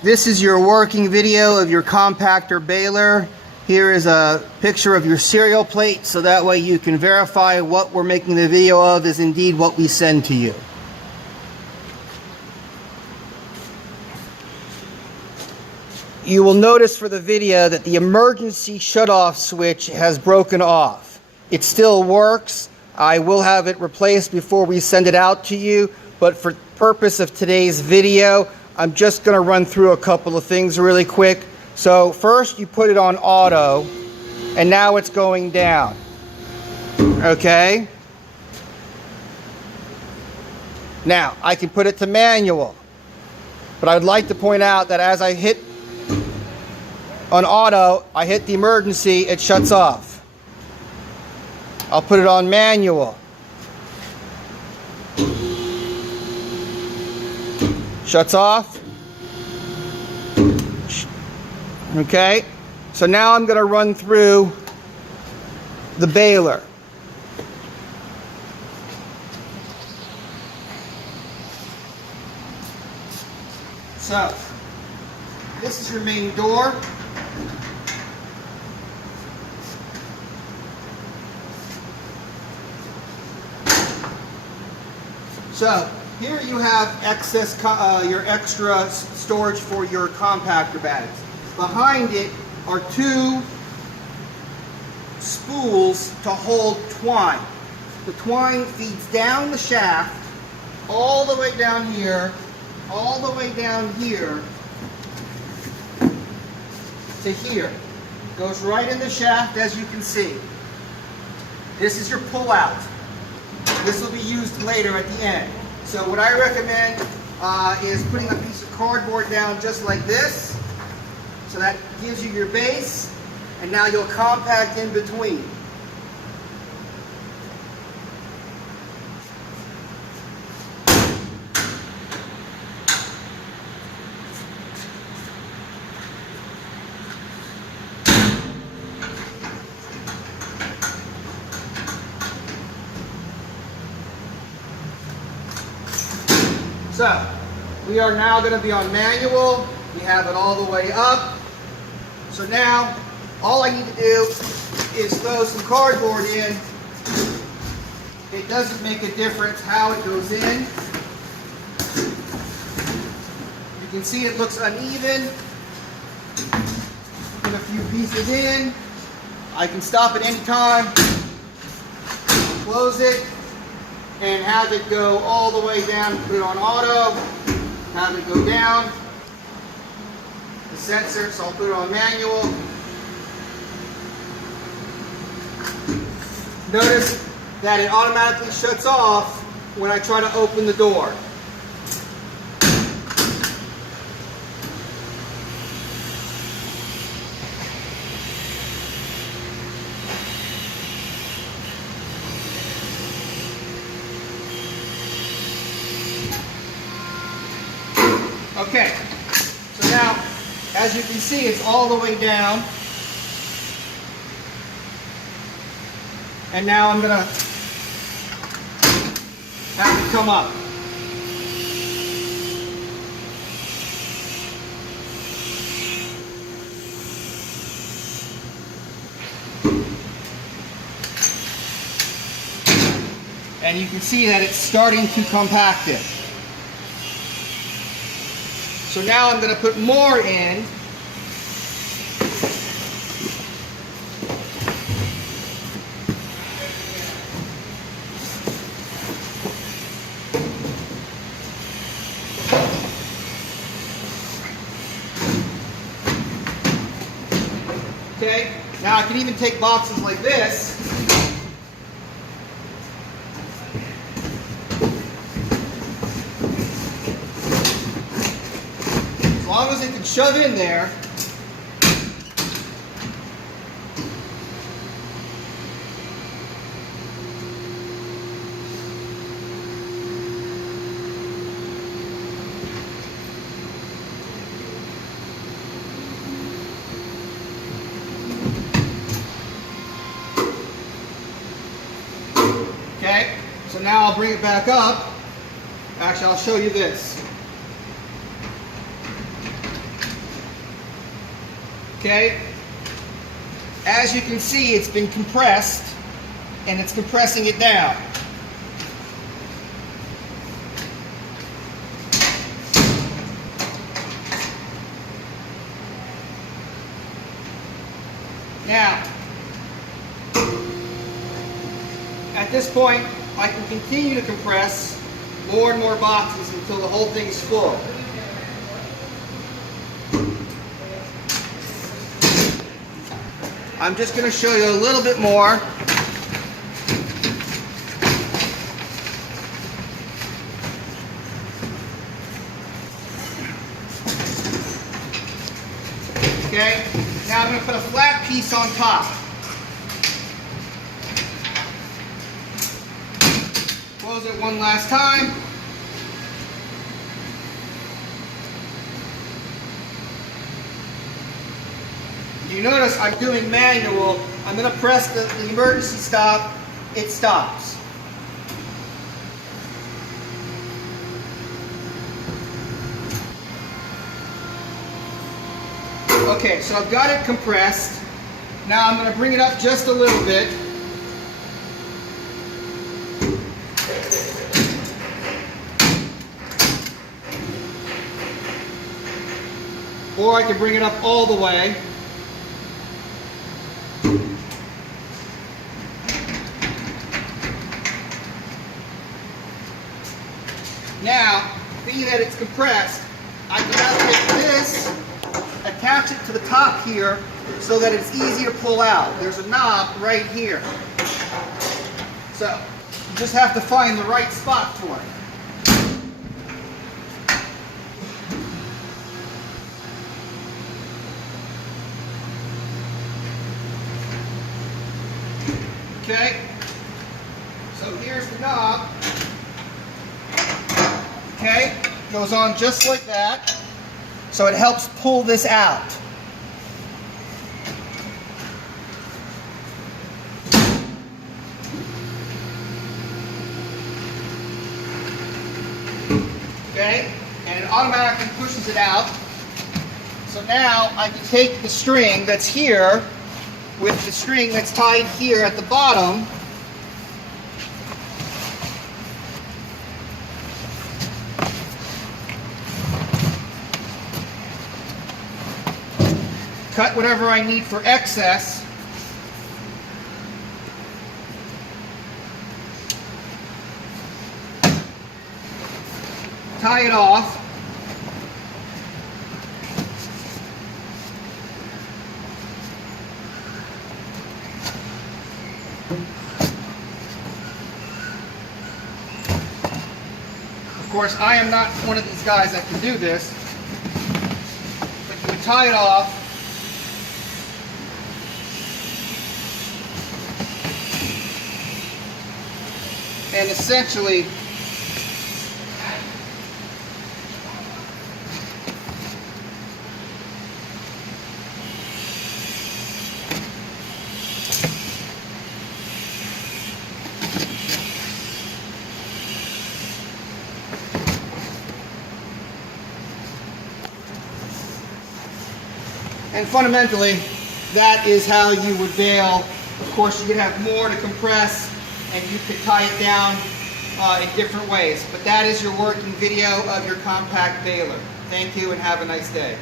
This is your working video of your compactor baler. Here is a picture of your serial plate, so that way you can verify what we're making the video of is indeed what we send to you. You will notice for the video that the emergency shutoff switch has broken off. It still works. I will have it replaced before we send it out to you, but for purpose of today's video, I'm just going to run through a couple of things really quick. So first you put it on auto, and now it's going down. Okay? Now, I can put it to manual, but I would like to point out that as I hit on auto, I hit the emergency, it shuts off. I'll put it on manual. Shuts off. Okay, so now I'm going to run through the baler. So, this is your main door. So, here you have excess, your extra storage for your compactor bags. Behind it are two spools to hold twine. The twine feeds down the shaft, all the way down here, all the way down here, to here. Goes right in the shaft, as you can see. This is your pull-out. This will be used later at the end. So what I recommend is putting a piece of cardboard down just like this. So that gives you your base, and now you'll compact in between. So, we are now going to be on manual. We have it all the way up. So now, all I need to do is throw some cardboard in. It doesn't make a difference how it goes in. You can see it looks uneven. Put a few pieces in. I can stop at any time, close it, and have it go all the way down. Put it on auto, have it go down. The sensor, so I'll put it on manual. Notice that it automatically shuts off when I try to open the door. Okay, so now, as you can see, it's all the way down. And now I'm going to have it come up. And you can see that it's starting to compact it. So now I'm going to put more in. Okay, now I can even take boxes like this. As long as it can shove in there. Okay, so now I'll bring it back up. Actually, I'll show you this. Okay? As you can see, it's been compressed, and it's compressing it down. Now, at this point, I can continue to compress more and more boxes until the whole thing is full. I'm just going to show you a little bit more. Okay, now I'm going to put a flat piece on top. Close it one last time. You notice I'm doing manual. I'm going to press the emergency stop. It stops. Okay, so I've got it compressed. Now I'm going to bring it up just a little bit. Or I can bring it up all the way. Now, being that it's compressed, I can now take this, attach it to the top here so that it's easy to pull out. There's a knob right here. So, you just have to find the right spot for it. Okay, so here's the knob. Okay, goes on just like that. So it helps pull this out. Okay, and it automatically pushes it out. So now I can take the string that's here with the string that's tied here at the bottom, cut whatever I need for excess, tie it off, of course I am not one of these guys that can do this, but you can tie it off. And essentially and fundamentally that is how you would bale. Of course you could have more to compress, and you could tie it down in different ways. But that is your working video of your compact baler. Thank you and have a nice day.